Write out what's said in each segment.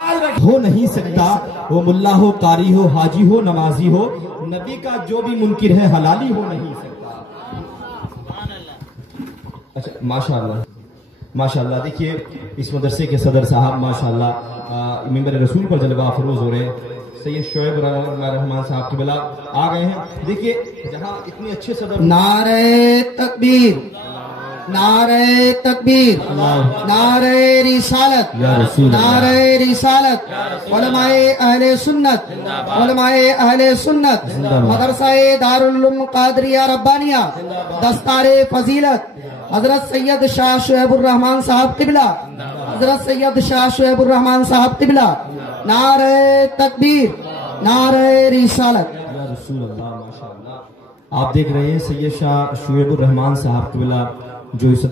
हो नहीं सकता, वो मुल्ला हो, कारी हो, हाजी हो, नमाजी हो, नबी का जो भी मुनकिर है हलाली हो नहीं सकता। अच्छा, माशाअल्लाह माशाअल्लाह। देखिए इस मदरसे के सदर साहब माशाअल्लाह मिंबर रसूल पर जलवा अफरोज हो रहे हैं। सैयद शोएब रहमान साहब की बिला आ गए हैं। देखिए जहां इतने अच्छे सदर, नारे तकबीर, नारे तकबीर, नारे रिसालत, नारे रिसालत, उलमाए अहले सुन्नत, उलमाए अहले सुन्नत, मदरसा-ए दारुल उलूम कादरिया रब्बानिया, दस्तारे फजीलत हजरत सैयद शाह शुएबुर रहमान साहब किबला, हजरत सैयद शाह शुएबुर रहमान साहब किबला, नारे तकबीर, नारे रिसालत। आप देख रहे हैं सैयद शाह शुएबुर रहमान साहब किबला जो इस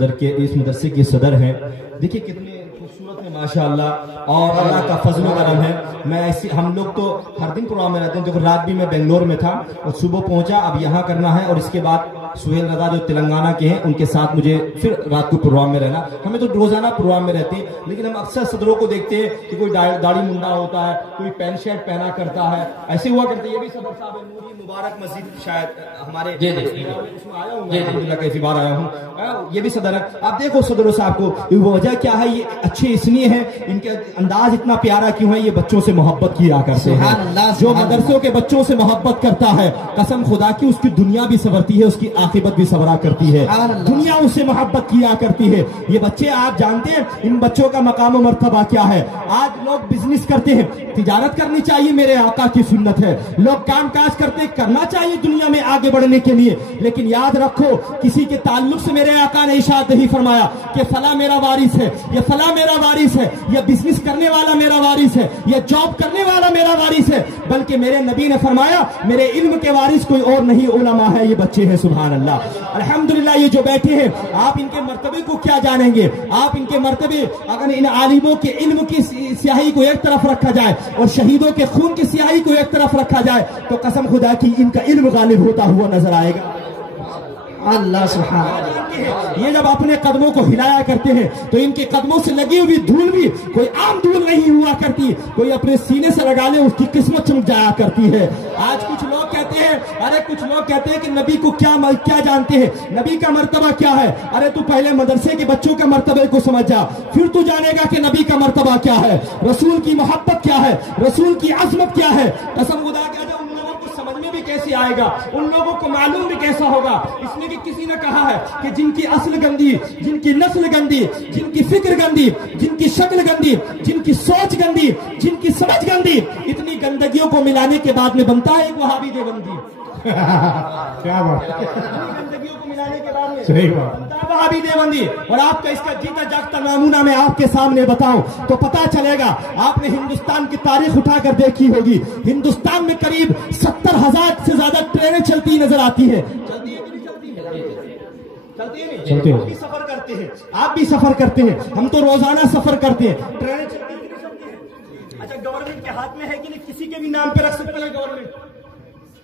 मदरसे के सदर हैं। देखिए कितने खूबसूरत है माशाअल्लाह, और अल्लाह का फजल करम है। मैं ऐसी, हम लोग तो हर दिन प्रोग्राम में रहते हैं। जो रात भी मैं बेंगलोर में था और सुबह पहुंचा, अब यहाँ करना है और इसके बाद सुहेल रजा जो तेलंगाना के हैं उनके साथ मुझे फिर रात को प्रोग्राम में रहना। हमें तो रोजाना प्रोग्राम में रहते हैं, लेकिन हम अक्सर सदरों को देखते हैं कि कोई दाढ़ी मुंडा होता है, कोई पैंट शर्ट पहना करता है, ऐसे हुआ करते। ये भी सदर साहब है, नूरी मुबारक मस्जिद शायद हमारे उसमें आया हूँ, अल्हम्दुलिल्लाह कैसी बार आया हूँ। ये भी सदर है। आप देखो सदरों साहब को, वजह क्या है, ये अच्छे इसलिए हैं, इनके अंदाज इतना प्यारा क्यों है, ये बच्चों से मोहब्बत किया करते हैं। जो मदरसों के बच्चों से मोहब्बत करता है, कसम खुदा की उसकी दुनिया भी संवरती है, उसकी आखिरत भी सबरा करती है, दुनिया उससे मोहब्बत किया करती है। ये बच्चे, आप जानते हैं इन बच्चों का मकाम मर्तबा क्या है। आज लोग बिजनेस करते हैं, तिजारत करनी चाहिए, मेरे आका की सुन्नत है। लोग काम काज करते, करना चाहिए दुनिया में आगे बढ़ने के लिए, लेकिन याद रखो किसी के ताल्लुक से मेरे आका ने इशाद नहीं फरमाया कि फला मेरा वारिस है, ये फला मेरा वारिस है, ये बिजनेस करने वाला मेरा वारिस है, ये जॉब करने वाला मेरा वारिस है, बल्कि मेरे नबी ने फरमाया मेरे इल्म के वारिस कोई और नहीं, उलमा है, ये बच्चे हैं। सुभान अल्लाह, अल्हम्दुलिल्लाह। ये जो बैठे हैं, आप इनके मर्तबे को क्या जानेंगे। आप इनके मर्तबे, अगर इन आलिमों के इल्म की स्याही को एक तरफ रखा जाए और शहीदों के खून की स्याही को एक तरफ रखा जाए, तो कसम खुदा की इनका इल्म गालिब होता हुआ नजर आएगा। अल्लाह सुभान। ये जब अपने कदमों को हिलाया करते हैं तो इनके कदमों से लगी हुई धूल भी कोई आम धूल नहीं हुआ करती, कोई अपने सीने से लगा ले उसकी किस्मत चमक जाया करती है। आज कुछ लोग कहते हैं, अरे कुछ लोग कहते हैं कि नबी को क्या जानते हैं, नबी का मर्तबा क्या है। अरे तू पहले मदरसे के बच्चों के मर्तबे को समझ जा, फिर तू जानेगा कि नबी का मर्तबा क्या है, रसूल की मोहब्बत क्या है, रसूल की अजमत क्या है। कसम खुदा के उन लोगों को समझ में भी कैसे आएगा, उन लोगों को मालूम भी कैसा होगा। इसमें कि किसी ने कहा है कि जिनकी असल गंदी, जिनकी नस्ल गंदी, जिनकी फिक्र गंदी, जिनकी शक्ल गंदी, जिनकी सोच गंदी, जिनकी समझ गंदी, इतनी गंदगियों को मिलाने के बाद में बनता है एक वहाबी देवबंदी। क्या बात, गंदगियों को मिलाने के बाद में सही बात, वहाबी देवबंदी। और आपका इसका जीता जागता नमूना मैं आपके सामने बताऊं तो पता चलेगा। आपने हिंदुस्तान की तारीख उठाकर देखी होगी, हिंदुस्तान में करीब 70,000 से ज्यादा ट्रेनें चलती नजर आती है। चलते हैं, भी सफर करते हैं, आप भी सफर करते हैं, हम तो रोजाना सफर करते हैं। ट्रेनें चलती हैं। अच्छा, गवर्नमेंट के हाथ में है कि नहीं, किसी के भी नाम पे रख सकते हैं।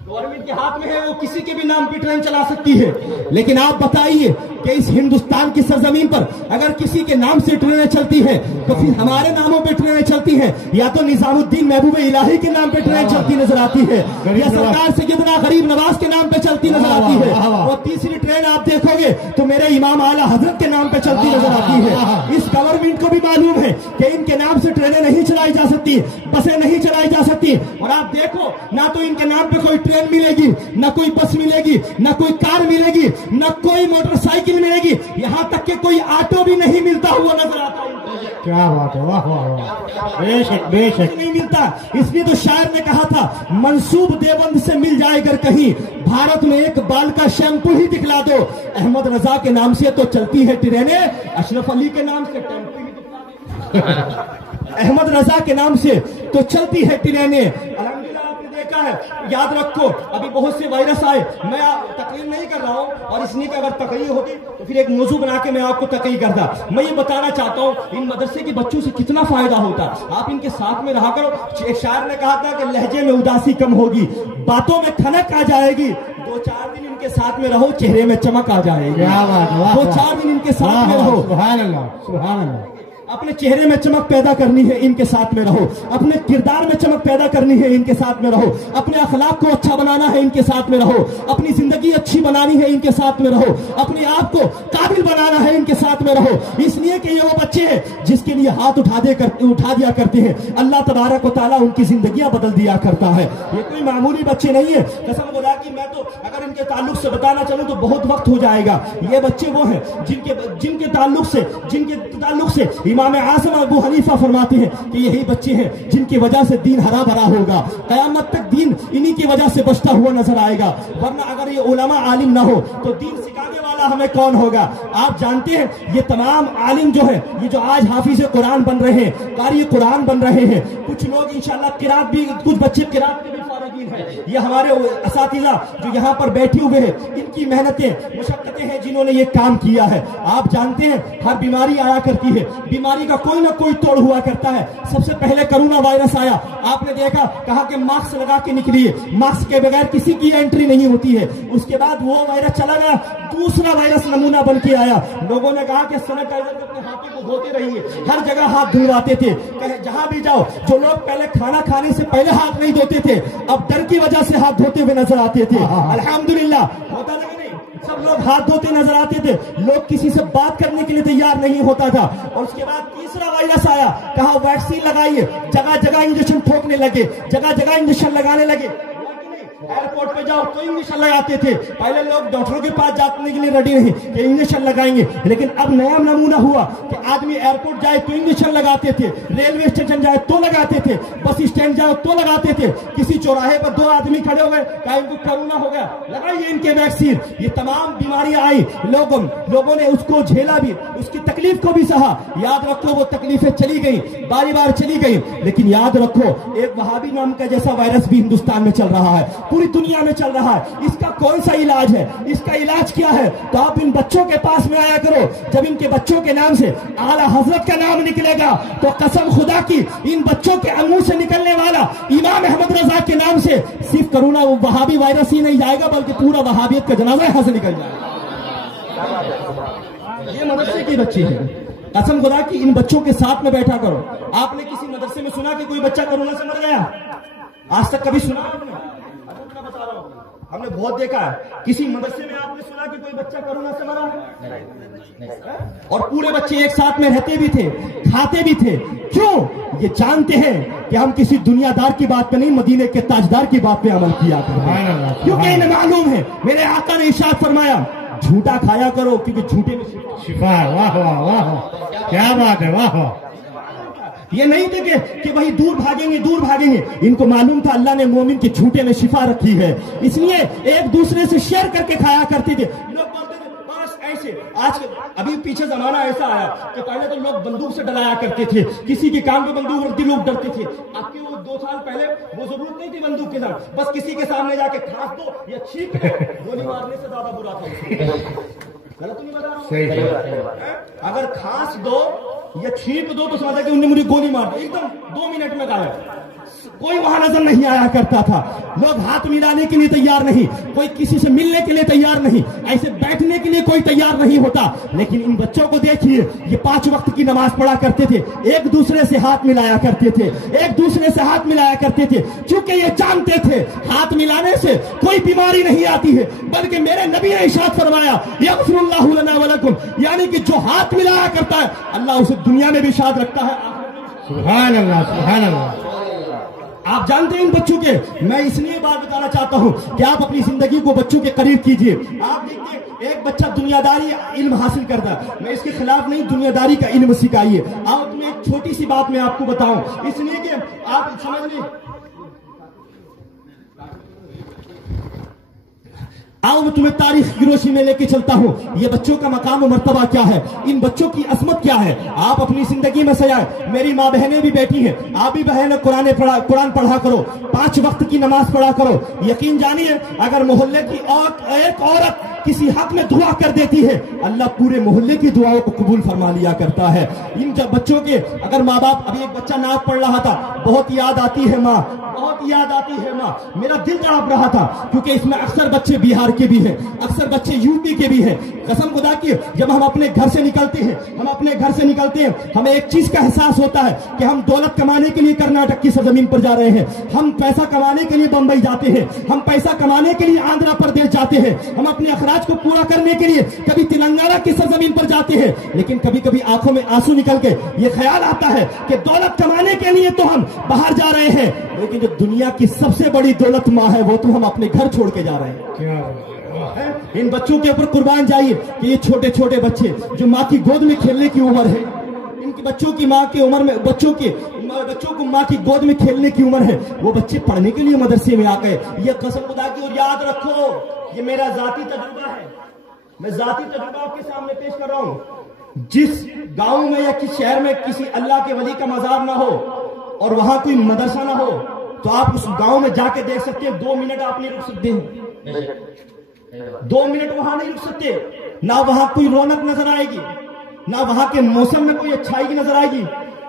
गवर्नमेंट के हाथ में है, वो किसी के भी नाम पे ट्रेन चला सकती है। लेकिन आप बताइए कि इस हिंदुस्तान की सरजमीन पर अगर किसी के नाम से ट्रेनें चलती है तो फिर हमारे नामों पे ट्रेनें चलती हैं, या तो निजामुद्दीन महबूब इलाही के नाम पे ट्रेन चलती नजर आती है, या सरकार सैयदना गरीब नवाज के नाम पे चलती नजर आती है, और तीसरी ट्रेन आप देखोगे तो मेरे इमाम आला हजरत के नाम पे चलती नजर आती है। इस गवर्नमेंट को भी मालूम है कि इनके नाम से ट्रेनें नहीं चलाई जा सकती, बसें नहीं चलाई जा सकती। और आप देखो, ना तो इनके नाम पे कोई ट्रेन मिलेगी, न कोई बस मिलेगी, न कोई कार मिलेगी, न कोई मोटरसाइकिल मिलेगी, यहाँ तक कि कोई ऑटो भी नहीं मिलता हुआ नजर आता है। क्या बात है, वाह वाह वाह, बेशक बेशक नहीं मिलता। इसलिए तो शायर ने कहा था, मंसूब देवबंद से मिल जाए अगर कहीं, भारत में एक बाल का शैम्पू ही दिखला दो। अहमद रजा के नाम से तो चलती है ट्रेनें, अशरफ अली के नाम से टेम्पो ही दिखला दो। अहमद रजा के नाम से तो चलती है ट्रेनें। देखा है, याद रखो, अभी बहुत से वायरस आए, मैं तकरीर नहीं कर रहा हूँ, और इसलिए कि अगर तकरीर होती तो फिर एक मौजू बना के मैं आपको तकरीर करता। मैं ये बताना चाहता हूँ इन मदरसे के बच्चों से कितना फायदा होता। आप इनके साथ में रहा करो। एक शायर ने कहा था कि लहजे में उदासी कम होगी, बातों में ठनक आ जाएगी, 2-4 दिन इनके साथ में रहो, चेहरे में चमक आ जाएगी। 2-4 दिन इनके साथ में रहो। सुभान अल्लाह, सुभान अल्लाह। अपने चेहरे में चमक पैदा करनी है, इनके साथ में रहो। अपने किरदार में चमक पैदा करनी है, इनके साथ में रहो। अपने अखलाक को अच्छा बनाना है, इनके साथ में रहो। अपनी जिंदगी अच्छी बनानी है, इनके साथ में रहो। अपने आप को काबिल बनाना है, इनके साथ में रहो। इसलिए कि ये वो बच्चे हैं जिसके लिए हाथ उठा दिया करते हैं, अल्लाह तबारक व तआला उनकी जिंदगियां बदल दिया करता है। ये कोई मामूली बच्चे नहीं है। कसम खुदा की मैं तो अगर इनके ताल्लुक से बताना चलूं तो बहुत वक्त हो जाएगा। ये बच्चे वो हैं जिनके ताल्लुक से इमाम आज़म अबू हनीफा फरमाते हैं कि यही बच्चे हैं जिनकी वजह से दीन हरा भरा होगा, कयामत तक दीन इन्हीं की वजह से बचता हुआ नजर आएगा। वरना अगर ये उलमा आलिम ना हो तो दीन सिखाने वाला हमें कौन होगा? आप जानते हैं ये तमाम आलिम जो है, ये जो आज हाफिज कुरान बन रहे हैं, कारी कुरान बन रहे हैं, कुछ लोग इंशाल्लाह किरात भी, कुछ बच्चे किरात के भी फारिगीन हैं। ये हमारे असातिज़ा जो यहाँ पर बैठे हुए हैं, इनकी मेहनतें मुशक्कतें हैं जिन्होंने ये काम किया है। आप जानते हैं हर बीमारी आया करती है, बीमारी का कोई ना कोई तोड़ हुआ करता है। सबसे पहले कोरोना वायरस आया, आपने देखा कहा कि मास्क लगा के निकलिए, मास्क के बगैर किसी की एंट्री नहीं होती है। उसके बाद वो वायरस चला गया, दूसरा वायरस नमूना बन के आया। लोगों ने कहा कि सैनिटाइजर से अपने हाथों को धोते रहिए, हर जगह हाथ धुलवाते थे। जहां भी जाओ, जो लोग पहले खाना खाने से पहले हाथ नहीं धोते थे, अब डर की वजह से हाथ धोते हुए नजर आते थे। अल्हम्दुलिल्लाह, होता था कि नहीं? सब लोग हाथ धोते नजर आते थे। लोग किसी से बात करने के लिए तैयार नहीं होता था। और उसके बाद तीसरा वायरस आया, कहा वैक्सीन लगाइए, जगह जगह इंजेक्शन ठोकने लगे, जगह जगह इंजेक्शन लगाने लगे। एयरपोर्ट पे जाओ तो इंजेक्शन लगाते थे। पहले लोग डॉक्टरों के पास जाने के लिए रेडी नहीं कि इंजेक्शन लगाएंगे, लेकिन अब नया नमूना हुआ कि आदमी एयरपोर्ट जाए तो इंजेक्शन लगाते थे, रेलवे स्टेशन जाए तो लगाते थे, बस स्टैंड जाओ तो लगाते थे। किसी चौराहे पर दो आदमी खड़े हो गए, क्या इनको कोरोना हो गया, लगाइए इनके वैक्सीन। ये तमाम बीमारियां आई, लोगों ने उसको झेला भी, उसकी तकलीफ को भी सहा। याद रखो वो तकलीफें चली गई, बारी बार चली गई, लेकिन याद रखो एक वहाबी नाम का जैसा वायरस भी हिंदुस्तान में चल रहा है, पूरी दुनिया में चल रहा है। इसका कौन सा इलाज है? इसका इलाज क्या है? तो आप इन बच्चों के पास में आया करो। जब इनके बच्चों के नाम से आला हजरत का नाम निकलेगा तो कसम खुदा की इन बच्चों के मुंह से निकलने वाला इमाम अहमद रजा के नाम से सिर्फ कोरोना वहाबी वायरस ही नहीं जाएगा, बल्कि पूरा वहाबियत का जनाजा यहां से निकल जाएगा। ये मदरसे की बच्ची है, कसम खुदा की इन बच्चों के साथ में बैठा करो। आपने किसी मदरसे में सुना कि कोई बच्चा कोरोना से मर गया? आज तक कभी सुना आपने? बता रहा हूं, हमने बहुत देखा है। किसी मदरसे में आपने सुना कि कोई बच्चा कोरोना से मरा है? और पूरे बच्चे एक साथ में रहते भी थे, खाते भी थे। क्यों? ये जानते हैं कि हम किसी दुनियादार की बात पे नहीं, मदीने के ताजदार की बात पे अमल किया करते हैं। क्योंकि इन्हें मालूम है, मेरे आका ने इरशाद फरमाया, झूठा खाया करो क्योंकि झूठे में शिफा है। वाह वाह वाह, क्या बात है, वाह वाह। ये नहीं थे कि वही दूर भागेंगे। इनको मालूम था अल्लाह ने मोमिन के झूठे में शिफा रखी है, इसलिए एक दूसरे से शेयर करके खाया करते थे। लोग बोलते थे बस ऐसे। आज अभी पीछे जमाना ऐसा आया कि पहले तो लोग बंदूक से डराया करते थे, किसी के कान पे बंदूक रखती लोग डरते थे। आपके वो 2 साल पहले वो जरूरत नहीं थी बंदूक के साथ, बस किसी के सामने जाके खास दो या छींक दो, गोली मारने से ज्यादा बुरा था। गलत नहीं बता रहा हूं? अगर खास दो या छींक दो तो समझा कि उन्हें मुझे गोली मार दी, एकदम 2 मिनट में गायब। कोई वहां नजर नहीं आया करता था। लोग हाथ मिलाने के लिए तैयार नहीं, कोई किसी से मिलने के लिए तैयार नहीं, ऐसे बैठने के लिए कोई तैयार नहीं होता। लेकिन इन बच्चों को देखिए, ये 5 वक्त की नमाज पढ़ा करते थे, एक दूसरे से हाथ मिलाया करते थे, क्योंकि ये जानते थे हाथ मिलाने से कोई बीमारी नहीं आती है, बल्कि मेरे नबी ने इरशाद फरमाया यग़फ़िरुल्लाहु लना व लकुम, यानी कि जो हाथ मिलाया करता है अल्लाह उसे दुनिया में भी शाद रखता है। सुभान अल्लाह, सुभान अल्लाह। आप जानते हैं इन बच्चों के, मैं इसलिए बात बताना चाहता हूं कि आप अपनी जिंदगी को बच्चों के करीब कीजिए। आप देखिए एक बच्चा दुनियादारी इल्म हासिल करता है, मैं इसके खिलाफ नहीं, दुनियादारी का इल्म सिखाइए। आओ तुम्हें एक छोटी सी बात मैं आपको बताऊं, इसलिए कि आप समझ लीजिए। आओ मैं तुम्हें तारीख की रोशनी में लेके चलता हूँ, ये बच्चों का मकाम और मर्तबा क्या है, इन बच्चों की असमत क्या है। आप अपनी जिंदगी में सजाए। मेरी माँ बहनें भी बैठी हैं, आप भी बहनें कुरान पढ़ा करो, 5 वक्त की नमाज पढ़ा करो। यकीन जानिए अगर मोहल्ले की एक औरत किसी हक में दुआ कर देती है, अल्लाह पूरे मोहल्ले की दुआओं को कबूल फरमा लिया करता है। इन जब बच्चों के अगर माँ बाप, अभी एक बच्चा नाच पढ़ रहा था, बहुत याद आती है माँ, बहुत याद आती है माँ, मेरा दिल तड़प रहा था, क्योंकि इसमें अक्सर बच्चे बिहार बिहार के भी हैं, अक्सर बच्चे यूपी के भी हैं। कसम खुदा की जब हम अपने घर से निकलते हैं, हमें एक चीज का एहसास होता है कि हम दौलत कमाने के लिए कर्नाटक की सरजमीन पर जा रहे हैं, हम पैसा कमाने के लिए बंबई जाते हैं, हम पैसा कमाने के लिए आंध्र प्रदेश जाते हैं, हम अपने अखराज को पूरा करने के लिए कभी तेलंगाना की सरजमीन पर जाते हैं। लेकिन कभी कभी आंखों में आंसू निकल के ये ख्याल आता है कि दौलत कमाने के लिए तो हम बाहर जा रहे हैं, लेकिन जो दुनिया की सबसे बड़ी दौलत माँ है वो तो हम अपने घर छोड़ के जा रहे हैं। इन बच्चों के ऊपर कुर्बान जाइए कि ये छोटे छोटे बच्चे जो माँ की गोद में खेलने की उम्र है, इनकी बच्चों की माँ की उम्र में बच्चों को माँ की गोद में खेलने की उम्र है, वो बच्चे पढ़ने के लिए मदरसे में आ गए। ये कसम खुदा की, और याद रखो ये मेरा जाती तजुर्बा है, मैं जाती तजुर्बा आपके सामने पेश कर रहा हूं। जिस गांव में या किस शहर में किसी अल्लाह के वली का मजार ना हो और वहां कोई मदरसा ना हो, तो आप उस गांव में जाके देख सकते हैं 2 मिनट आप नहीं रुक सकते हैं, 2 मिनट वहां नहीं रुक सकते। ना वहां कोई रौनक नजर आएगी, ना वहां के मौसम में कोई अच्छाई नजर आएगी,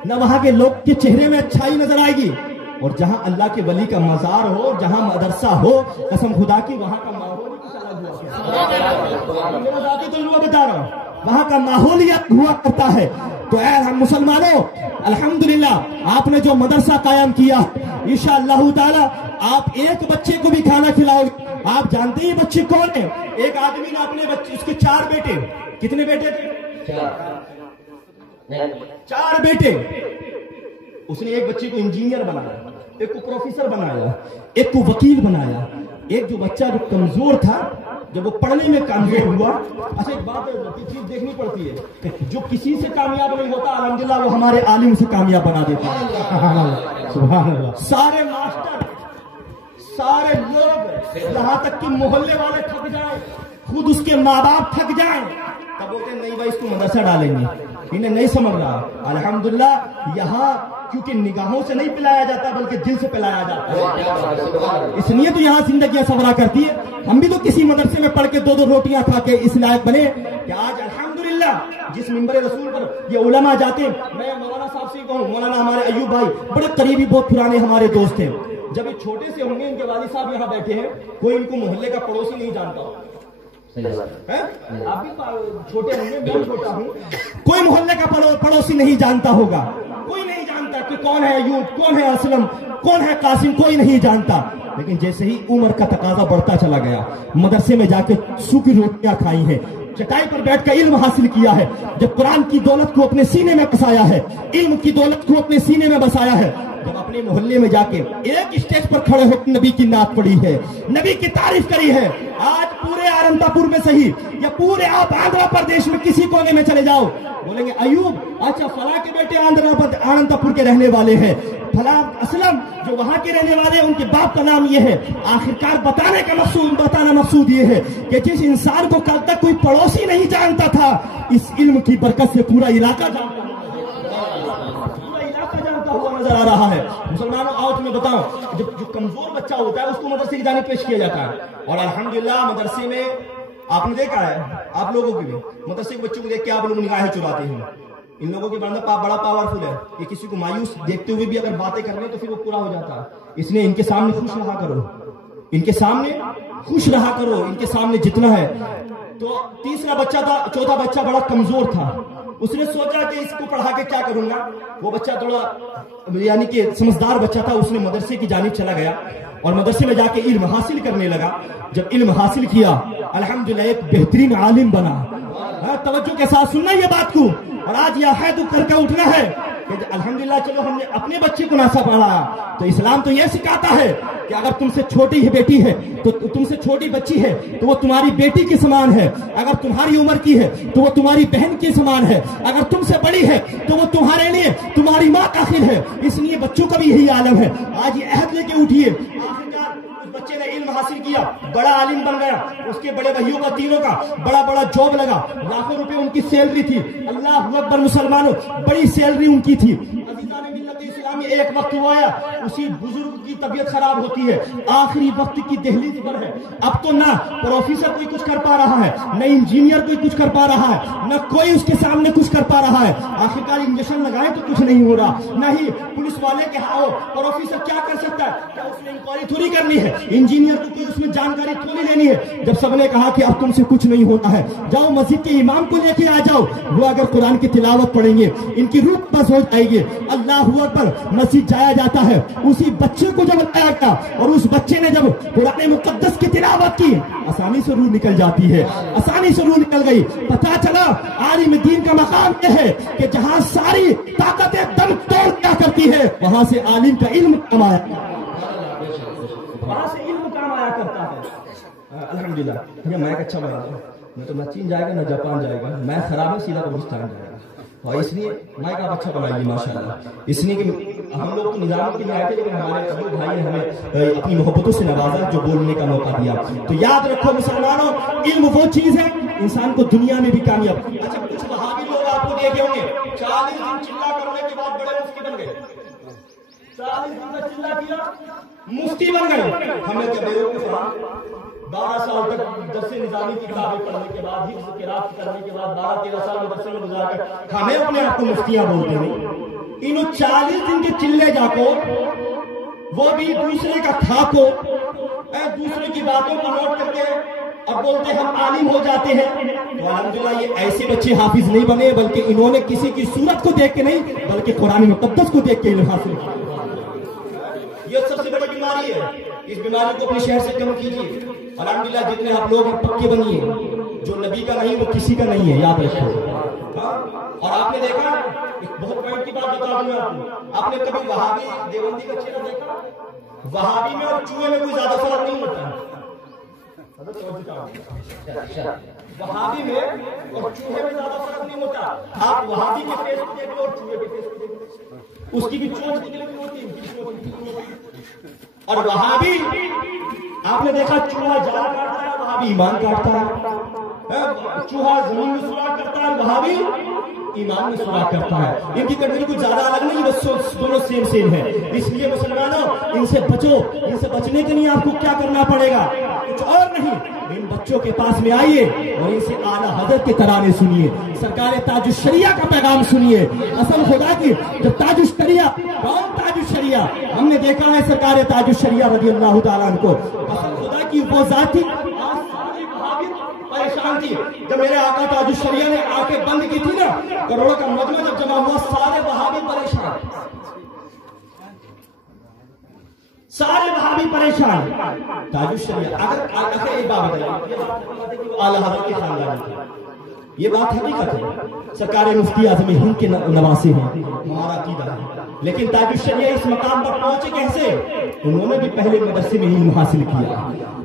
ना वहां के लोग के चेहरे में अच्छाई नजर आएगी। और जहां अल्लाह के वली का मजार हो, जहां मदरसा हो, कसम खुदा की वहां का माहौल ही कुछ अलग हुआ। मेरा जाती तजुर्बा बता रहा हूं, वहां का माहौल ही हुआ करता है। तो ऐ हम मुसलमानों, अल्हम्दुलिल्लाह आपने जो मदरसा कायम किया, इंशाअल्लाह ताला आप एक बच्चे को भी खाना खिलाओगे। आप जानते हैं बच्चे कौन है? एक आदमी ने अपने बच्चे, उसके 4 बेटे, कितने बेटे थे? 4 बेटे। उसने एक बच्चे को इंजीनियर बनाया, एक को प्रोफेसर बनाया, एक को वकील बनाया। एक जो बच्चा जो कमजोर था, जब वो पढ़ने में कामयाब हुआ, अच्छा एक बात चीज देखनी पड़ती है, जो किसी से कामयाब नहीं होता अल्हम्दुलिल्लाह वो हमारे आलिम से कामयाब बना देता है। सुभान अल्लाह। सारे मास्टर, सारे लोग, यहाँ तक कि मोहल्ले वाले थक जाए, खुद उसके माँ बाप थक जाए, तब बोलते नहीं भाई इसको मदरसा डालेंगे, इन्हें नहीं समझ रहा। अल्हम्दुलिल्लाह यहाँ क्योंकि निगाहों से नहीं पिलाया जाता बल्कि दिल से पिलाया जाता है, इसलिए तो यहाँ जिंदगी सवरा करती है। हम भी तो किसी मदरसे में पढ़ के 2-2 रोटियां खा के इस लायक बने कि आज अल्हम्दुलिल्लाह जिस मिंबर रसूल पर ये उलमा जाते। मैं मौलाना साहब से कहूँ, मौलाना हमारे अयूब भाई बड़े करीबी, बहुत पुराने हमारे दोस्त हैं। जब ये छोटे से होंगे, इनके वालिद साहब यहाँ बैठे हैं, कोई इनको मोहल्ले का पड़ोसी नहीं जानता है? आप भी छोटे होंगे, मैं छोटा हूँ, कोई मोहल्ले का पड़ोसी नहीं जानता होगा, कोई नहीं जानता कि कौन है अयूब, कौन है असलम, कौन है कासिम, कोई नहीं जानता। लेकिन जैसे ही उम्र का तकाजा बढ़ता चला गया, मदरसे में जाके सूखी रोटियां खाई हैं, चटाई पर बैठकर इल्म हासिल किया है, जब कुरान की दौलत को अपने सीने में बसाया है, इल्म की दौलत को अपने सीने में बसाया है, जब अपने मोहल्ले में जाके एक स्टेज पर खड़े होकर नबी की नात पढ़ी है, नबी की तारीफ करी है। आज पूरे अनंतपुर में सही या पूरे आप आंध्र प्रदेश में किसी कोने में चले जाओ, बोलेंगे अयूब अच्छा फला के बेटे अनंतपुर के रहने वाले हैं, फला असलम जो वहां के रहने वाले हैं उनके बाप का नाम ये है। आखिरकार बताना मकसूद ये है कि जिस इंसान को कल तक कोई पड़ोसी नहीं जानता था, इस इल्म की बरकत से पूरा इलाका जानता हुआ नजर आ रहा है। मुसलमानों आओ तुम्हें बताओ, जो कमजोर बच्चा होता है उसको मदरसे की जानिब पेश किया जाता है। और अल्हम्दुलिल्लाह मदरसे में आपने देखा है, आप लोगों की भी मदरसे के बच्चों को देख के आप लोग निगाहें चुराते हैं। इन लोगों के बंदा बड़ा पावरफुल है, ये किसी को मायूस देखते हुए भी अगर बातें कर रहे तो फिर वो पूरा हो जाता है। इसलिए इनके सामने खुश रहा करो, इनके सामने खुश रहा करो, इनके सामने जितना है। तो तीसरा बच्चा था, चौथा बच्चा बड़ा कमजोर था, उसने सोचा कि इसको पढ़ा के क्या करूंगा। वो बच्चा थोड़ा यानी कि समझदार बच्चा था, उसने मदरसे की जानिब चला गया और मदरसे में जाके इल्म हासिल करने लगा। जब इल्म हासिल किया अल्हम्दुलिल्लाह एक बेहतरीन आलिम बना। तवज्जो के साथ सुनना ये बात को, और आज यह है तो करके उठना है कि अल्हम्दुलिल्लाह चलो हमने अपने बच्चे को नासा पढ़ाया। तो इस्लाम तो यह सिखाता है कि अगर तुमसे छोटी ही बेटी है तो तुमसे छोटी बच्ची है तो वो तुम्हारी बेटी के समान है, अगर तुम्हारी उम्र की है तो वो तुम्हारी बहन के समान है, अगर तुमसे बड़ी है तो वो तुम्हारे लिए तुम्हारी माँ का खिल है। इसलिए बच्चों का भी यही आलम है। आज ये अहद लेके उठिए। बच्चे ने इल्म हासिल किया, बड़ा आलिम बन गया, उसके बड़े भाइयों का तीनों का बड़ा बड़ा जॉब लगा, लाखों रुपए उनकी सैलरी थी। अल्लाह अकबर मुसलमानों, बड़ी सैलरी उनकी थी। अजीज़ान मिल्लत इस्लामी एक वक्त वो आया उसी बुजुर्ग की तबीयत खराब होती है, आखिरी वक्त की दहलीज पर है। अब तो ना प्रोफेसर कोई कुछ कर पा रहा है, न इंजीनियर कोई कुछ कर पा रहा है, न कोई उसके सामने कुछ कर पा रहा है। आखिरकार इंजेक्शन लगाए तो कुछ नहीं हो रहा, न ही पुलिस वाले के हाँ प्रोफेसर क्या कर सकता है, क्या उसने इंक्वायरी थोड़ी करनी है, इंजीनियर को कोई उसमें जानकारी थोड़ी लेनी है। जब सबने कहा कि अब तुमसे कुछ नहीं होता है, जाओ मस्जिद के इमाम को लेके आ जाओ, वो अगर कुरान की तिलावत पढ़ेंगे इनकी रूह बस हो जाएगी। अल्लाह पर मस्जिद जाया जाता है, उसी बच्चे को जब लाया गया और उस बच्चे ने जब कुरान मुकद्दस की तिलावत की, आसानी से रूह निकल जाती है, आसानी से रूह निकल गई। पता चला आलिम दीन का मकाम यह है कि जहां सारी ताकतें दम तोड़ क्या करती है, वहां से आलिम का इल्म कमाया, वहां से इल्म काम आया करता है। अल्हम्दुलिल्लाह भैया मैक अच्छा बना, न तो ना चीन जाएगा ना जापान जाएगा, मैक खराब है सीधा पाकिस्तान जाएगा। और इसलिए माइक आप अच्छा बनाइए माशाल्लाह। इसलिए कि हम लोग तो निजाम के लिए आए थे, लेकिन हमारे अबू भाई ने हमें अपनी मोहब्बतों से नवाजा, जो बोलने का मौका दिया। तो याद रखो मुसलमानों, इल्म वो चीज है इंसान को दुनिया में भी कामयाब। अच्छा कुछ वहाबी लोग आपको देखे होंगे 40 दिन चिल्ला करने के बाद बड़े मुफ्ती बन गए, 40 दिन का चिल्ला किया मुफ्ती बन गए। हमें क्या बेवकूफ, 12 साल तक दरसे निजामी की किताबें पढ़ने के बाद, हिफ्ज़ क़िराअत करने के बाद 12-13 साल मदरसे में गुजारकर हमें अपने आप को मुफ्तियां बोलते हैं। इन 40 दिन के चिल्ले जाको, वो भी दूसरे का खाको, दूसरे की बातों को नोट करके अब बोलते हम आलिम हो जाते हैं। तो अल्हम्दुलिल्लाह ये ऐसे बच्चे हाफिज नहीं बने, बल्कि इन्होंने किसी की सूरत को देख के नहीं, बल्कि कुरान मुक़द्दस को देख के इल्म हासिल किया। ये सबसे बड़ी बीमारी है, इस बीमारी को अपने शहर से कम कीजिए। अल्हम्दुलिल्लाह जितने आप लोग पक्के बनिए, जो नबी का नहीं वो किसी का नहीं है, याद रखो। और आपने देखा, एक बहुत पॉइंट की बात बता दूं आपको, आपने कभी वहाबी देवबंदी का चेहरा देखा? वहाबी में और चूहे में कोई ज्यादा फर्क नहीं होता। वहाबी में और चूहे में ज्यादा फर्क नहीं होता। आप वहाबी के फेस को देख लो और चूहे के फेस को देख लो, उसकी भी चोट निकलती होती है। और वहाबी आपने देखा, चूहा जाल काटता है, वहाबी ईमान काटता है। चूहा जमीन में सुराख करता है, वहाबी ईमान में सुराख करता है। इनकी कटोरी कुछ ज्यादा अलग नहीं, बस दोनों सेम सेम है। इसलिए मुसलमानों इनसे बचो। इनसे बचने के लिए आपको क्या करना पड़ेगा? कुछ और नहीं, इन बच्चों के पास में आइए और इनसे आला हज़रत के तराने सुनिए, सरकार ताजुश शरिया का पैगाम सुनिए। कसम खुदा की, जब ताजुश शरिया, कौन ताजुश शरिया? हमने देखा है सरकार ताजुश शरिया रज़ी अल्लाह तआला अन्हु, कसम खुदा की वो जाती परेशान थी। जब मेरे आका ताजुश शरिया ने आंखें बंद की थी ना, करोड़ों का मजमा जब जमा हुआ, सारे वहाबी परेशान, सारे वहाबी परेशान। ताजुश शरिया अगर एक बात बताइए, आला हज़रत के खानदान थे, ये बात हकीकत है। सरकार मुफ्ती आज़म हिंद के नवासे हैं, हमारा अकीदा है। लेकिन ताजुश शरिया इस मकाम पर पहुंचे कैसे? उन्होंने भी पहले मदरसे में इल्म हासिल किया,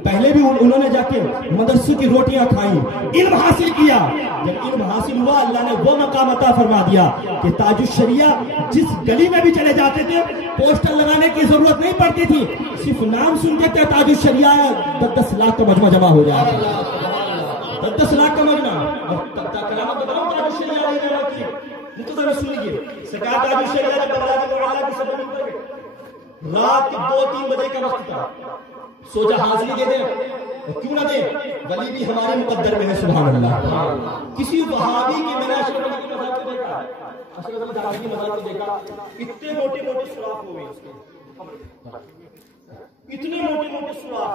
पहले भी उन्होंने जाके मदरसे की रोटियां खाई, इल्म हासिल किया। जब इल्म हासिल हुआ, अल्लाह ने वो मकाम अता फरमा दिया कि ताजुश शरिया जिस गली में भी चले जाते थे, पोस्टर लगाने की जरूरत नहीं पड़ती थी, सिर्फ नाम सुनते थे ताजुश शरिया, 10 लाख का मजमा जमा हो जाता, 10 लाख का मजमा। ताजुश शरिया सुनिए, सरकार ताजुश शरिया रात 2-3 बजे का वक्त था, सोचा हाजिरी दे दे, और क्यों ना दे, वली भी हमारे मुकद्दर में है। सुभान अल्लाह। किसी वहाबी की मैंने अशरफ अली की मज़ार को देखा, अशरफ अली दादी की मज़ार को देखा, इतने मोटे मोटे सुराख हो गए उसके, इतने मोटे मोटे सुराख।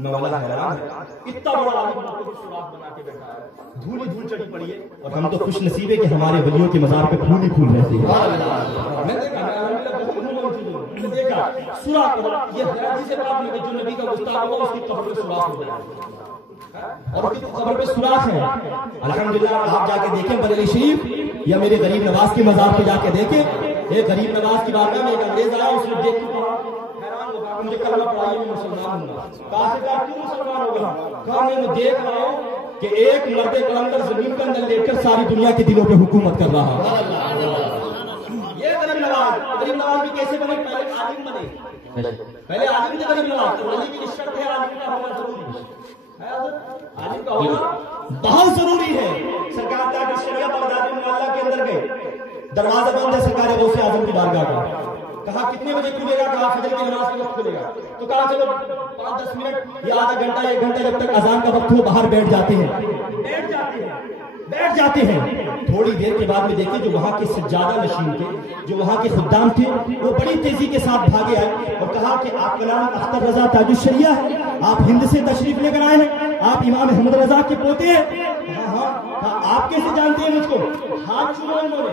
मैं वाला हैरान है, इतना बड़ा आदमी सुराख बना के बैठा है, धूल ही धूल चढ़ी पड़ी है। और हम तो खुश नसीब है कि हमारे वलियों के मज़ार पे फूल ही फूल रहते हैं। मैं देखा सुराख, ये जिसे बात में जो नबी का गुस्ताख हुआ, उसकी कब्र पे सुराख हो गया, और उसकी कब्र पे सुराख है। अल्हम्दुलिल्लाह आप जाके देखें बरेली शरीफ या मेरे गरीब नवाज के मज़ार पे जाके देखें। एक गरीब नवाज की बात में एक अंग्रेज आया, उसने देख के हैरान हो गया, मुझे कलमा पढ़ाइए, मैं मुसलमान हूँ। कहा से कहा क्यों मुसलमान होगा? कहा मैं देख रहा हूँ कि एक मर्द कलंदर जमीन के अंदर लेकर सारी दुनिया के दिलों पे हुकूमत कर रहा है। ये गरीब नवाज भी कैसे बने? पहले आलिम बने, पहले आलिम थे गरीब नवाज, तो वली की शर्त है आलिम का होना जरूरी है। आलिम का होना बहुत जरूरी है। सरकार ताजुश शरिया बगदादी मोहल्ला के अंदर गए, दरवाजा बंद है सरकार गौसे आजम की बारगाह का, कहा कितने बजे खुलेगा, कहा फजर की नमाज के वक्त खुलेगा। तो कहा चलो 5-10 मिनट या आधा घंटा 1 घंटा जब तक अजान का वक्त हो बाहर बैठ जाते हैं। थोड़ी देर के बाद में देखिए जो वहां के सज्जादा नशीन थे, जो वहां के खुद्दाम थे, वो बड़ी तेजी के साथ भागे आए और कहा कि आपका नाम अख्तर रजा ताजुशरिया है, आप हिंद से तशरीफ लेकर आए हैं, आप इमाम अहमद रजा के पोते हैं। हाँ, आप कैसे जानते हैं मुझको? हाथ चूमा उन्होंने,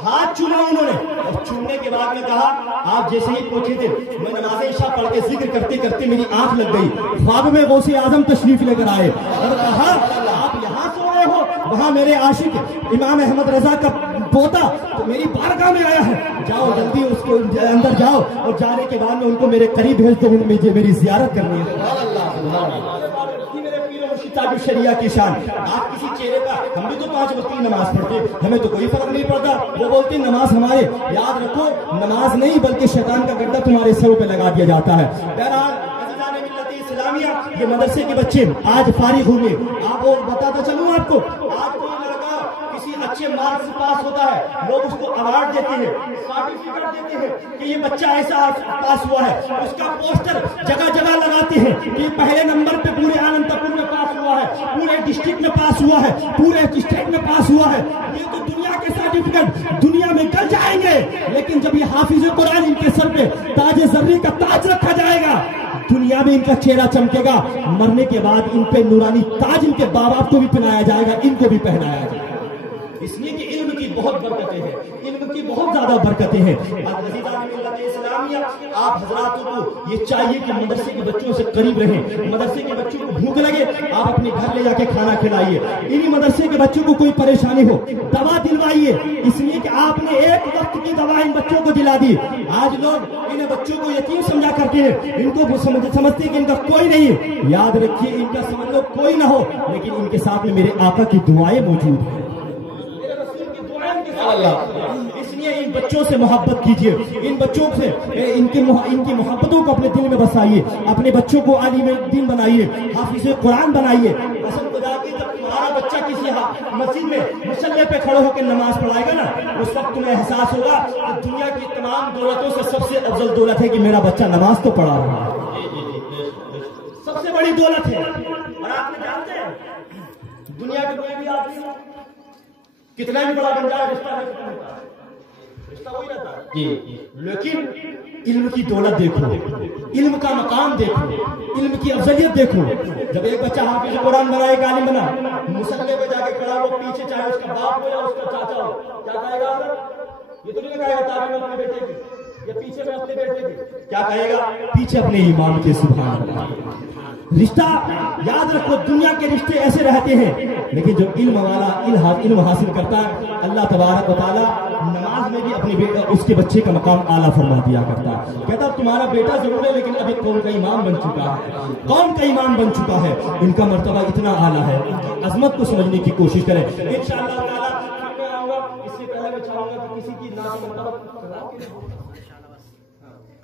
हाथ चूमा उन्होंने, और चूमने के बाद में कहा आप जैसे ही पहुंचे थे मैं नमाज इशा पढ़ के जिक्र करते करते मेरी आंख लग गई, ख्वाब में गौसे आजम तशरीफ लेकर आए और कहा आप यहाँ सो रहे हो, वहां मेरे आशिक इमाम अहमद रजा का पोता तो मेरी बारगाह में आया है, जाओ जल्दी उसको अंदर जाओ और जाने के बाद में उनको मेरे करीब भेज दो, मुझे मेरी जियारत करनी है। शरिया की शान। आप किसी चेहरे का, हम भी तो 5 वक्त की नमाज पढ़ते, हमें तो कोई फर्क नहीं पड़ता, वो बोलते नमाज हमारे, याद रखो नमाज नहीं बल्कि शैतान का गड्ढा तुम्हारे सरों पे लगा दिया जाता है। बहरहाल इस्लामिया ये मदरसे के बच्चे आज फारिग होंगे, आपको बताता चलूं आपको, आज कोई लड़का किसी अच्छे मार्क्स से पास होता है, लोग उसको अवार्ड देते हैं, सर्टिफिकेट देते हैं कि ये बच्चा ऐसा पास हुआ है, उसका पोस्टर जगह जगह लगाते हैं कि पहले नंबर पे पूरे अनंतपुर में पास हुआ है, पूरे डिस्ट्रिक्ट में पास हुआ है, पूरे स्टेट में पास हुआ है। ये तो दुनिया के सर्टिफिकेट दुनिया में गल जाएंगे, लेकिन जब ये हाफिज कुरान इनके सर पे ताज जर्री का ताज रखा जाएगा, दुनिया में इनका चेहरा चमकेगा, मरने के बाद इन पे नूरानी ताज इनके बाप बाप को भी पहनाया जाएगा, इनको भी पहनाया जाएगा। इसलिए कि इल्म की बहुत बरकतें हैं, इल्म की बहुत ज्यादा बरकतें हैं। आप हजरातों को ये चाहिए कि मदरसे के बच्चों से करीब रहें, मदरसे के बच्चों को भूख लगे आप अपने घर ले जाके खाना खिलाइए, इन्हीं मदरसे के बच्चों को कोई परेशानी हो दवा दिलवाइए, इसलिए कि आपने एक वक्त की दवा इन बच्चों को दिला दी। आज लोग इन बच्चों को यतीम समझा करते हैं, इनको समझते हैं कि इनका कोई नहीं है। याद रखिए इनका समझ लो कोई ना हो, लेकिन इनके साथ में मेरे आका की दुआएं मौजूद हैं। इसलिए इन बच्चों से मोहब्बत कीजिए, इन बच्चों से इनकी मोहब्बतों को अपने दिल में बसाइए, अपने बच्चों को आलिम दीन बनाइए, हाफिज कुरान बनाइए। कसम खुदा की जब तुम्हारा बच्चा किसी मस्जिद में मुसल्ले पे खड़े होकर नमाज पढ़ाएगा ना, उस वक्त तुम्हें एहसास होगा कि दुनिया की तमाम दौलतों से सबसे अफजल दौलत है कि मेरा बच्चा नमाज तो पढ़ा रहा है, सबसे बड़ी दौलत है। और आपने जानते हैं दुनिया के कोई भी आदमी कितना भी बड़ा बन जाए रिश्ता वही रहता है, लेकिन इल्म की दौलत देखो, इल्म का मकाम देखो, इल्म की अफजलियत देखो। जब एक बच्चा हाफिज कुरान बना, एक आलिम बना, मुसल्ले पे जाके खड़ा हो, पीछे चाहे उसका बाप हो या उसका चाचा हो, क्या कहेगा? ये तो नहीं कहेगा ताकि मैं अपने बेटे की, या पीछे मैं अपने बेटे की, क्या कहेगा? पीछे अपने इमाम के सुभान अल्लाह। रिश्ता याद रखो, दुनिया के रिश्ते ऐसे रहते हैं, लेकिन जो इल्म वाला इल्म हासिल करता है, अल्लाह तबारक व तआला नमाज में भी अपने बेटा उसके बच्चे का मकाम आला फरमा दिया करता है। कहता तुम्हारा बेटा जरूर है लेकिन अभी कौम का इमाम बन चुका है, कौम का इमाम बन चुका है, इनका मर्तबा इतना आला है, इनकी अजमत को समझने की कोशिश करें। इंशाअल्लाह ताला मैं आऊंगा, इससे पहले मैं चाहूंगा कि किसी की नाम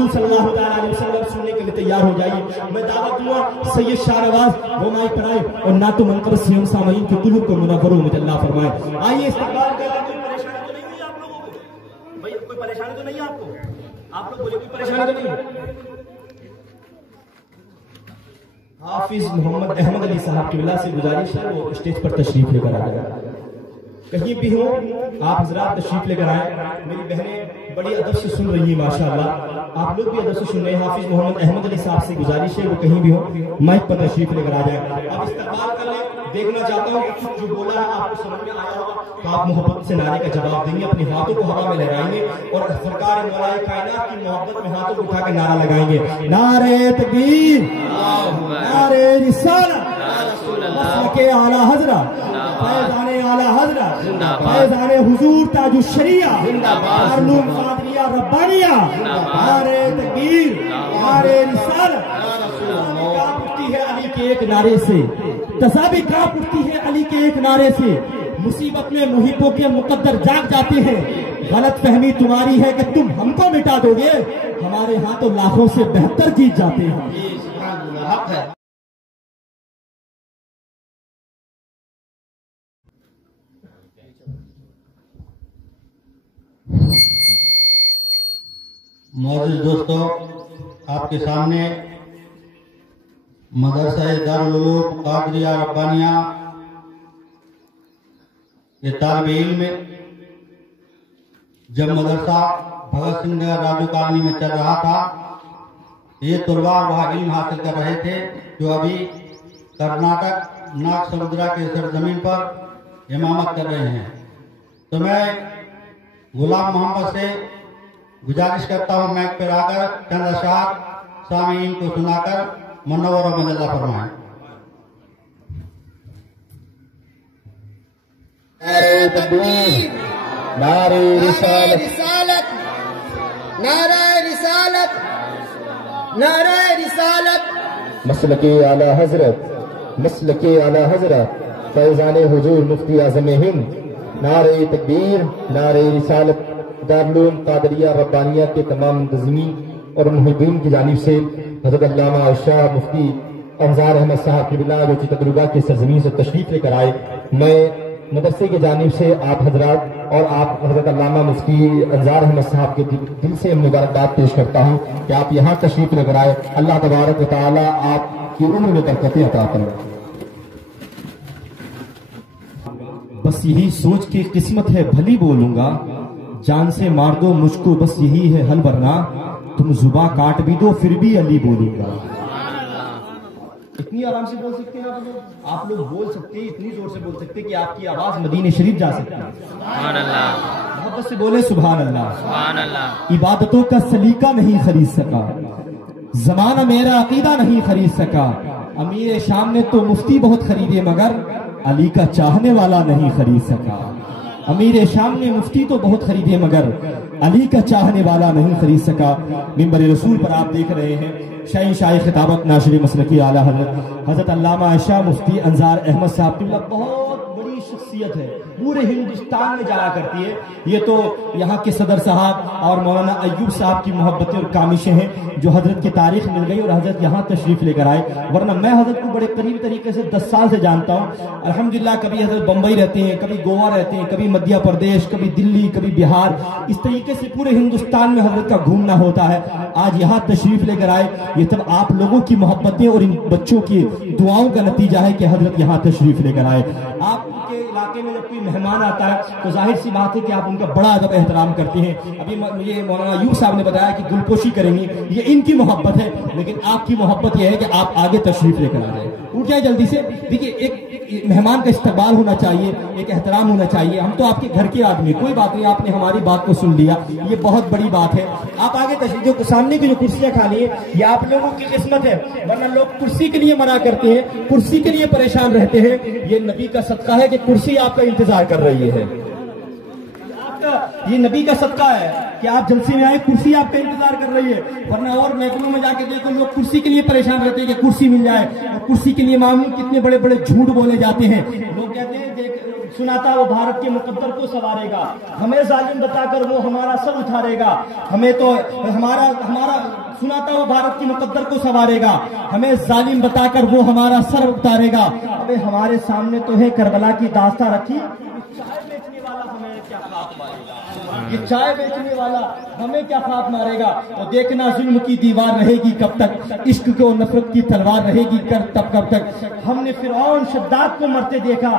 सल्लल्लाहु अलैहि वसल्लम सुनने के लिए तैयार हो जाइए। मैं दावत दूंगा सैयद शाहनवाज वो माइक पर आए और ना तो मनकर सियम सामईन के कुलूब को मुनव्वर में अल्लाह फरमाए। आइए इस्तकबाल करें। कोई परेशानी तो नहीं हुई आप लोगों को? भाई कोई परेशानी तो नहीं है आपको? आप लोग बोले कोई परेशानी तो नहीं? हाफिज मोहम्मद अहमद अली साहब की विला से गुजारिश है वो स्टेज पर तशरीफ लेकर आ जाए, कहीं भी हो आप हजरात तशरीफ लेकर आए। मेरी बहनें बड़ी अदब से सुन रही है माशाअल्लाह, आप लोग भी अदब से सुन रहे हैं। हाफिज मोहम्मद अहमद अली साहब से गुजारिश है वो कहीं भी हो माइक पर तशरीफ लेकर आ जाए। अब इस्तकबाल कर ले। देखना चाहता हूँ कुछ जो बोला है आपको समझ में आया होगा तो आप मोहब्बत से नारे का जवाब देंगे, अपने हाथों को हवा में लगाएंगे और सरकार मौलाए कायनात की मोहब्बत में हाथों को उठा के नारा लगाएंगे, नारे तकबीर, नारे रिसालत, के आला हजरत, फैज़ाने आला हजरत, फैज़ाने हुजूर ताजुशरिया, मालूम कादरिया रब्बानिया, नारे तकबीर, नारे रिसालत। कांप उठती है अली के एक नारे से, तसाबी कांप उठती है अली के एक नारे से। मुसीबत में मुहिबों के मुकद्दर जाग जाते हैं। गलत फहमी तुम्हारी है कि तुम हमको मिटा दोगे, हमारे हाथों लाखों से बेहतर जीत जाते हैं। मौजूद दोस्तों, आपके सामने मदरसा दारुल उलूम कादरिया रब्बानिया के तालिब इल्म, जब मदरसा भगत सिंह नगर राजू कॉलोनी में चल रहा था, ये तलबा वहाँ इल्म हासिल कर रहे थे जो अभी कर्नाटक नाग समुद्रा के सरजमीन पर इमामत कर रहे हैं। तो मैं गुलाम मोहम्मद से गुजारिश करता हूँ मैक पर आकर चंद अशआर सामीन को सुनाकर मुनव्वर और मदल्ला फरमाएं। नारे तकबीर, नारे रिसालत, नारे रिसालत, नारे रिसालत, मसलके आला हजरत, मसलके आला हजरत फैजान हुजूर मुफ्ती आज़म हिंद। नारे तकबीर, नारे रिसालत। दारुल उलूम कादरिया रब्बानिया के तमाम मुंतज़िमीन और मुहिब्बीन की जानिब से हज़रत अल्लामा शाह मुफ्ती अंजार अहमद साहब की बिला जो चित्रदुर्गा की सरजमीन से तशरीफ लेकर आए, मैं मदरसे की जानिब से आप हजरात और आप हज़रत अल्लामा मुफ्ती अंजार अहमद साहब के दिल से मुबारकबाद पेश करता हूँ कि आप यहाँ तशरीफ लेकर आए। अल्लाह तबारक व तआला आपकी उम्र में बरकतें अता फरमाए। बस यही सोच के किस्मत है भली बोलूंगा, जान से मार दो मुझको बस यही है हल, वरना तुम जुबा काट भी दो फिर भी अली बोलूंगा। इतनी आराम से बोल सकते हैं आप लोग बोल सकते हैं, इतनी जोर से बोल सकते हैं कि आपकी आवाज मदीने शरीफ जा सकती है। सुभान अल्लाह, मोहब्बत से बोले सुभान अल्लाह, सुभान अल्लाह। इबादतों का सलीका नहीं खरीद सका, जमाना मेरा अकीदा नहीं खरीद सका, अमीर शाम ने तो मुफ्ती बहुत खरीदे मगर अली का चाहने वाला नहीं खरीद सका। अमीर शाम ने मुफ्ती तो बहुत खरीदे मगर अली का चाहने वाला नहीं खरीद सका। मिंबर रसूल पर आप देख रहे हैं शाही खिताबत नाशिर मसलकी आला हजरत अल्लामा शाह मुफ्ती अंजार अहमद साहब की बहुत बड़ी शख्सियत है, पूरे हिंदुस्तान में जाया करती है। ये तो यहाँ के सदर साहब और मौलाना अय्यूब साहब की मोहब्बतें और कामिशें हैं जो हजरत की तारीख मिल गई और हजरत यहाँ तशरीफ लेकर आए, वरना मैं हजरत को बड़े करीब तरीके से 10 साल से जानता हूँ अल्हम्दुलिल्लाह। कभी हजरत बम्बई रहते हैं, कभी गोवा रहते हैं, कभी मध्य प्रदेश, कभी दिल्ली, कभी बिहार, इस तरीके से पूरे हिंदुस्तान में हजरत का घूमना होता है। आज यहाँ तशरीफ लेकर आए, ये सब आप लोगों की मोहब्बतें और इन बच्चों की दुआओं का नतीजा है कि हजरत यहाँ तशरीफ लेकर आए। आप उनके इलाके में जब कोई मेहमान आता है तो जाहिर सी बात है कि आप उनका बड़ा अदब एहतराम करते हैं। अभी मुझे मौलाना अय्यूब साहब ने बताया कि गुलपोशी करेंगे, ये इनकी मोहब्बत है, लेकिन आपकी मोहब्बत यह है कि आप आगे तशरीफ लेकर आ रहे हैं। उठ जाए जल्दी से। देखिए, एक मेहमान का इस्तकबाल होना चाहिए, एक एहतराम होना चाहिए। हम तो आपके घर के आदमी, कोई बात नहीं, आपने हमारी बात को सुन लिया, ये बहुत बड़ी बात है। आप आगे तशरीफ, जो सामने की जो कुर्सियां खाली है ये आप लोगों की किस्मत है, वरना लोग कुर्सी के लिए मना करते हैं, कुर्सी के लिए परेशान रहते हैं। ये नबी का सदका है कि कुर्सी आपका इंतजार कर रही है। ये नबी का सदका है कि आप जलसे में आए, कुर्सी आपका इंतजार कर रही है, वरना और महकमों में जाके देखो लोग कुर्सी के लिए परेशान रहते हैं कि कुर्सी मिल जाए, और कुर्सी के लिए मामूल कितने बड़े बड़े झूठ बोले जाते हैं। लोग कहते हैं सुनाता वो भारत के मुकद्दर को सवारेगा, हमें जालिम बताकर वो हमारा सर उठारेगा, हमें तो हमारा सुनाता वो भारत के मुकद्दर को सवारेगा, हमें जालिम बताकर वो हमारा सर उतारेगा। अबे हमारे सामने तो है करबला की दास्तां रखी, चाय बेचने वाला हमें क्या खाक मारेगा, ये चाय बेचने वाला हमें क्या खाक मारेगा। तो देखना जुल्म की दीवार रहेगी कब तक, इश्क को नफरत की तलवार रहेगी तब कब तक। हमने फिरौन शद्दाद को मरते देखा,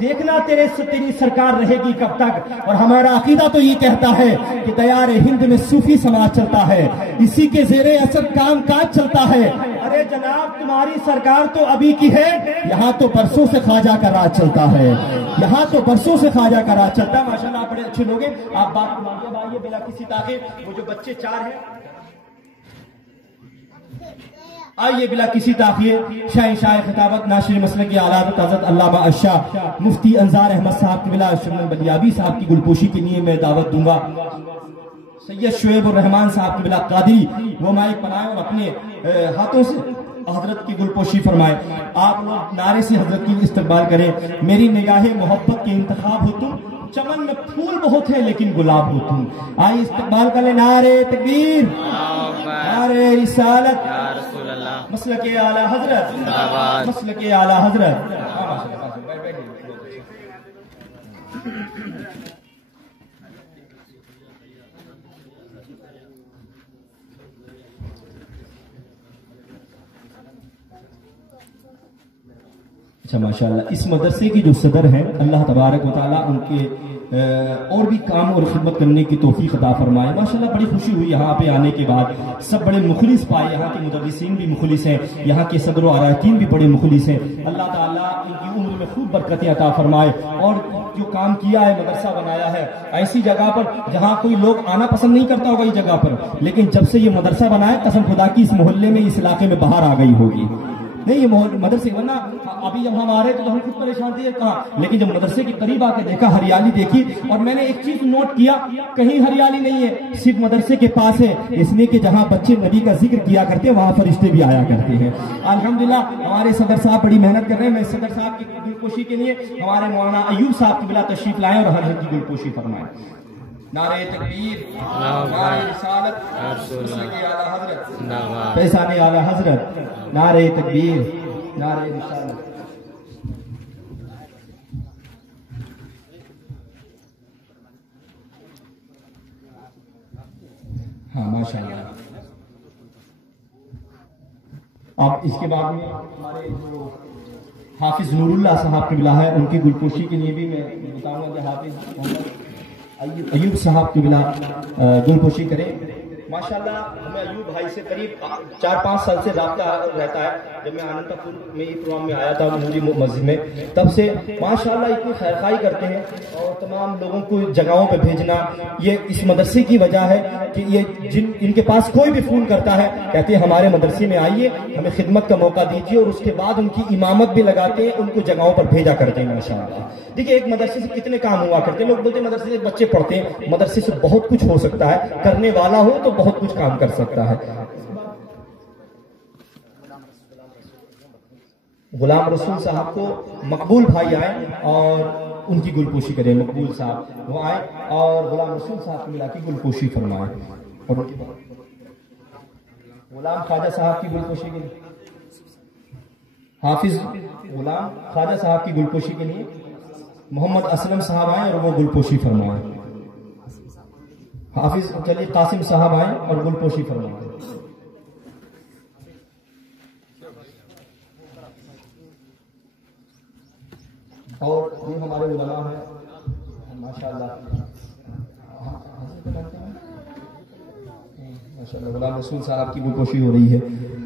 देखना तेरी सरकार रहेगी कब तक। और हमारा अकीदा तो ये कहता है कि दयार हिंद में सूफी समाज चलता है, इसी के जेरे असर काम काज चलता है। अरे जनाब, तुम्हारी सरकार तो अभी की है, यहाँ तो बरसों से ख्वाजा का राज चलता है, यहाँ तो बरसों से ख्वाजा का राज चलता है। माशाल्लाह आप बड़े अच्छे लोग हैं, आप बात मानते भाई बिना किसी ताक़े। वो जो बच्चे 4 हैं, आइए बिला किसी ताक़िए शाह खिताबत नाशिर मसलक की आला हज़रत अल्लामा अशाह मुफ्ती अंजार अहमद साहब की बिला शमन बलियाबी साहब की गुलपोशी के लिए मैं दावत दूंगा। सैयद शुएब उर रहमान साहब की बिला कादरी वो माइक बनाए और अपने हाथों से हजरत की गुलपोशी फरमाए। आप लोग नारे से हजरत की इस्तकबाल करें। मेरी निगाहें मोहब्बत के इंतखाब हो तुम, चमन में फूल बहुत है लेकिन गुलाब हो तुम। आइए इस्तकबाल कर ले। नारे तकबीर, नारे रिसालत, मसलके आला हजरत, मसलके आला हजरत। अच्छा माशाल्लाह। इस मदरसे की जो सदर हैं अल्लाह तबारक व तआला उनके और भी काम और खिदमत करने की तौफीक अता फरमाए। माशाल्लाह बड़ी खुशी हुई यहाँ पे आने के बाद, सब बड़े मुखलिस पाए, यहाँ के मुदर्रिसीन भी मुखलिस हैं, यहाँ के सदर और अरकान भी बड़े मुखलिस हैं। अल्लाह ताला इनकी उम्र में खूब बरकतें अता फरमाए और जो काम किया है, मदरसा बनाया है ऐसी जगह पर जहाँ कोई लोग आना पसंद नहीं करता होगा इस जगह पर, लेकिन जब से ये मदरसा बनाया कसम खुदा की इस मोहल्ले में, इस इलाके में बाहर आ गई होगी। नहीं ये मदरसे, वरना अभी जब हम आ रहे थे तो हम खुद परेशान थे कहा, लेकिन जब मदरसे के करीब आके देखा, हरियाली देखी, और मैंने एक चीज नोट किया, कहीं हरियाली नहीं है, सिर्फ मदरसे के पास है, इसलिए कि जहां बच्चे नबी का जिक्र किया करते हैं वहां फरिश्ते भी आया करते हैं। अल्हम्दुलिल्लाह हमारे सदर साहब बड़ी मेहनत कर रहे हैं। मैं सदर साहब की गुलपोशी के लिए हमारे मौलाना अयूब साहब की बिला तशरीफ लाए और हर की गुलपोशी फरमाए। नारे तकबीर, नारे रिसालत, आला हजरत, पैसाने आला हजरत, नारे तकबीर, नारे रिसालत। हाँ माशाल्लाह। अब इसके बाद में हमारे जो हाफिज नूरुल्लाह साहब की बिला है, उनकी गुलपोशी के लिए भी मैं बताऊंगा कि हाफिज अयूब साहब की बिला गुलपोशी करें। माशाल्लाह हमें अयूब भाई से करीब 4-5 साल से राब्ता रहता है। जब मैं आनंदपुर में ये प्रोग्राम में आया था नूरी मस्जिद में, तब से माशाल्लाह इतनी खैरखाई करते हैं और तमाम लोगों को जगहों पे भेजना, ये इस मदरसे की वजह है कि ये इनके पास कोई भी फोन करता है कहते हैं हमारे मदरसे में आइए, हमें खिदमत का मौका दीजिए, और उसके बाद उनकी इमामत भी लगाते हैं, उनको जगहों पर भेजा करते हैं माशाल्लाह। देखिए एक मदरसे से कितने काम हुआ करते हैं, लोग बोलते हैं मदरसे से बच्चे पढ़ते हैं, मदरसे से बहुत कुछ हो सकता है, करने वाला हो तो बहुत कुछ काम कर सकता है। गुलाम रसूल साहब को मकबूल भाई आए और उनकी गुलपोशी करें। मकबूल साहब वो आए और गुलाम रसूल साहब की मिला की गुलपोशी फरमाए, और उनके बाद गुलाम ख्वाजा साहब की गुलपोशी के लिए हाफिज गुलाम ख्वाजा साहब की गुलपोशी के लिए मोहम्मद असलम साहब आए और वो गुलपोशी फरमाए। हाफिज चलिए कासिम साहब आए और गुलपोशी फरमाए। और ये हमारे उलमा हैं माशाल्लाह, माशाल्लाह गुलाम रसूल साहब की गुलपोशी हो रही है,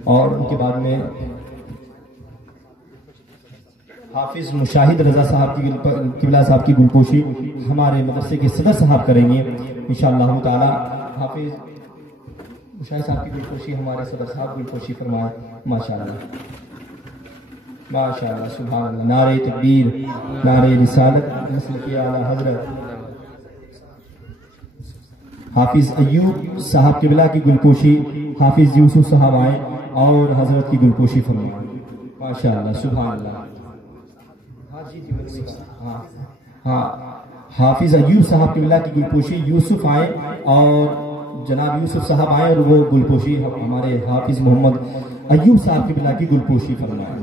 और उनके बाद में हाफिज मुशाहिद रजा साहब की किबला साहब की गुलपोशी हमारे मदरसे के सदर साहब करेंगे इंशाअल्लाह ताला। हाफिज मुशाहिद साहब की गुलपोशी हमारे सदर साहब गुलपोशी फरमाए। माशाअल्लाह माशाअल्लाह सुभान अल्लाह। नारे तकबीर, नारे रिसालत, मसलक आला हजरत। हाफिज अयूब साहब किबला की गुलपोशी हाफिज यूसुफ साहब आए और हजरत की गुलपोशी फरमाए। माशाअल्लाह सुभान अल्लाह। हाँ हाफिज अयूब साहब किबला की गुलपोशी यूसुफ आए और जनाब यूसुफ साहब आए और वो गुलपोशी हमारे हाफिज मोहम्मद अयूब साहब किबला की गुलपोशी फरमाए।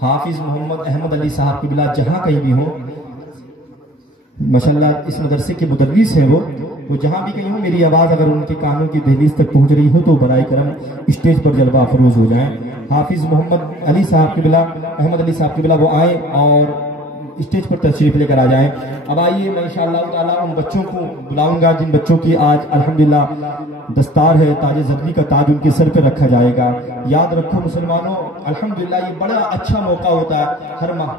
हाफिज मोहम्मद अहमद अली साहब की बिला जहां कहीं भी हो माशाल्लाह, इस मदरसे के मुदर्रिस हैं वो जहां भी कहीं हो, मेरी आवाज अगर उनके कानों की दहलीज तक पहुंच रही हो तो बराए करम स्टेज पर जलवा अफरोज हो जाए। हाफिज मोहम्मद अली साहब की बिला अहमद अली साहब की बिला वो आए और स्टेज पर तशरीफ लेकर आ जाएं। अब आइए मैं इंशाअल्लाह ताला उन बच्चों को बुलाऊंगा जिन बच्चों की आज अल्हम्दुलिल्लाह दस्तार है, ताज ज़र्दी का ताज उनके सर पे रखा जाएगा। याद रखो मुसलमानों, अल्हम्दुलिल्लाह ये बड़ा अच्छा मौका होता है हर माह।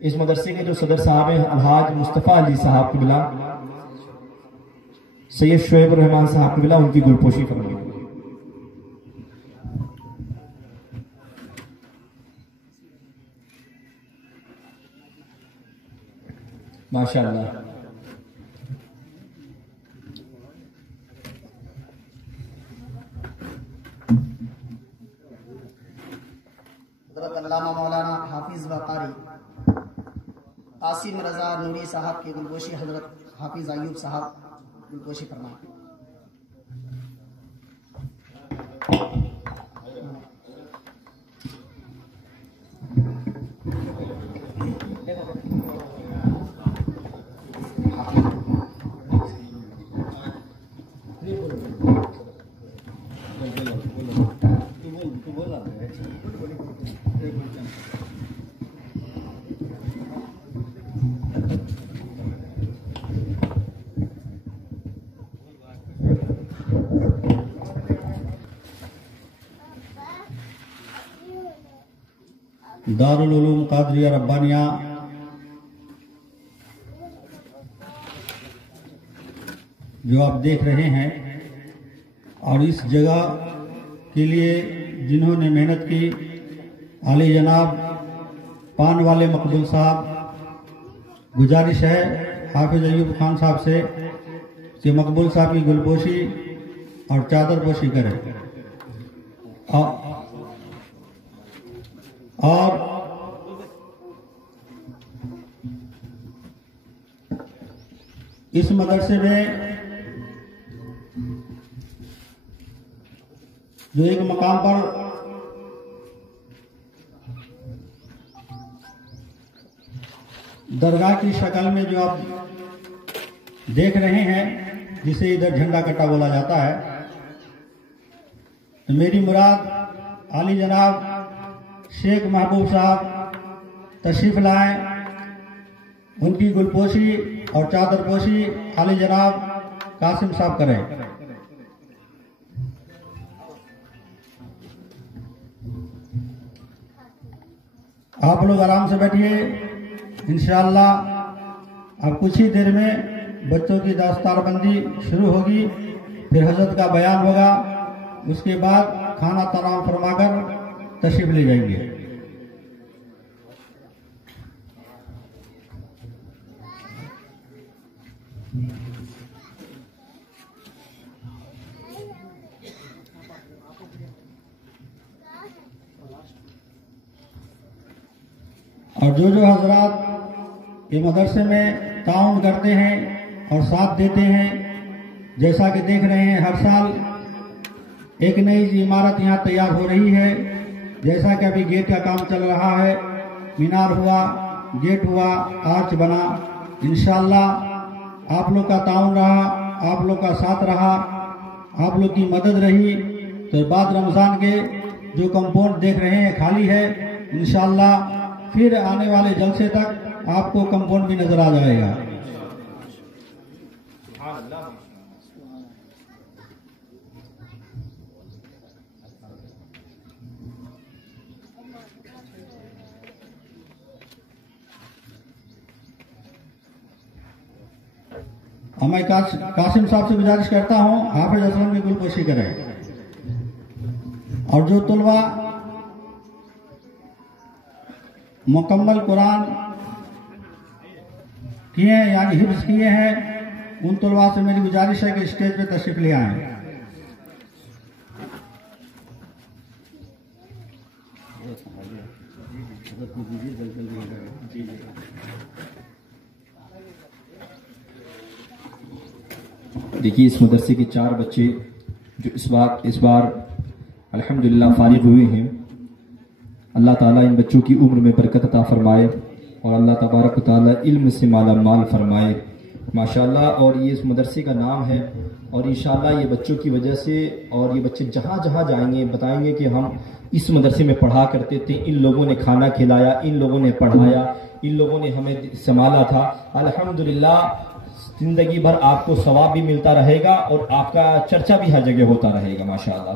इस मदरसे के जो सदर साहब हैं अलहाज मुस्तफ़ा अली साहब की बिला सैयद शुएब रहमान साहब की बिला उनकी गुलपोशी फरमाएंगे। माशाअल्लाह। अल्लामा मौलाना हाफिज व कारी कासिम रजा नूरी साहब की गुलपोशी हजरत हाफिज अयूब साहब गुलपोशी फरमाए। दारुल उलूम कादरिया रब्बानिया जो आप देख रहे हैं, और इस जगह के लिए जिन्होंने मेहनत की, आली जनाब पान वाले मकबूल साहब, गुजारिश है हाफिज अयूब खान साहब से कि मकबूल साहब की गुलपोशी और चादर पोशी करें। और इस मदरसे में जो एक मकाम पर दरगाह की शक्ल में जो आप देख रहे हैं, जिसे इधर झंडा कट्टा बोला जाता है, तो मेरी मुराद आली जनाब शेख महबूब साहब तशरीफ लाए, उनकी गुलपोशी और चादरपोशी आली जनाब कासिम साहब करें। आप लोग आराम से बैठिए, इंशाअल्लाह अब कुछ ही देर में बच्चों की दस्तारबंदी शुरू होगी, फिर हजरत का बयान होगा, उसके बाद खाना तनाव फरमाकर तशरीफ ले जाएंगे। और जो जो हजरात ये मदरसे में ताउन करते हैं और साथ देते हैं, जैसा कि देख रहे हैं हर साल एक नई इमारत यहाँ तैयार हो रही है। जैसा कि अभी गेट का काम चल रहा है, मीनार हुआ, गेट हुआ, आर्च बना। इंशाअल्लाह आप लोग का ताउन रहा, आप लोग का साथ रहा, आप लोग की मदद रही, तो बाद रमजान के जो कंपाउंड देख रहे हैं खाली है, इंशाअल्लाह फिर आने वाले जलसे तक आपको कंपाउंड भी नजर आ जाएगा। मैं कासिम साहब से गुजारिश करता हूं, हाफिज असलम की गुलपोशी करें। और जो तुलबा मुकम्मल कुरान किए हैं यानी हिफ्ज किए हैं, उन तुलबा से मेरी गुजारिश है कि स्टेज पे तशरीफ ले आए। देखिए इस मदरसे के 4 बच्चे जो इस बार अल्हम्दुलिल्लाह फारिग हुए हैं, अल्लाह ताला इन बच्चों की उम्र में बरकत अता फरमाए और अल्लाह तबारक व तआला इल्म से माला माल फरमाए माशाअल्लाह। और ये इस मदरसे का नाम है और इंशाअल्लाह ये बच्चों की वजह से, और ये बच्चे जहाँ जहाँ जाएंगे बताएंगे कि हम इस मदरसे में पढ़ा करते थे, इन लोगों ने खाना खिलाया, इन लोगों ने पढ़ाया, इन लोगों ने हमें संभाला था। अल्हम्दुलिल्लाह जिंदगी भर आपको सवाब भी मिलता रहेगा और आपका चर्चा भी हर जगह होता रहेगा माशाअल्लाह।